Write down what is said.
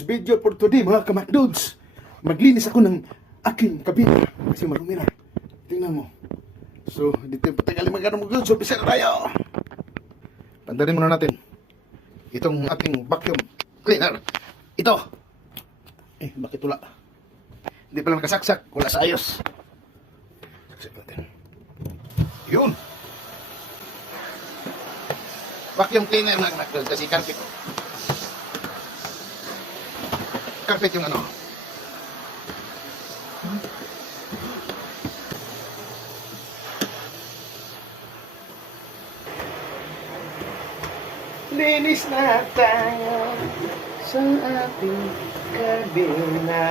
Video for today mga kamandods. Maglinis ako ng aking kabina kasi marumi na. Tingnan mo. So, dito yung patagalin magkano mo. So, bisa na tayo. Pandarin muna natin itong ating vacuum cleaner. Ito. Bakit wala? Hindi pala nakasaksak. Wala sa ayos. Saksak natin. Yun. Vacuum cleaner na kasi carpet. Carpet yung ano. Linis na tayo sa ating kabina.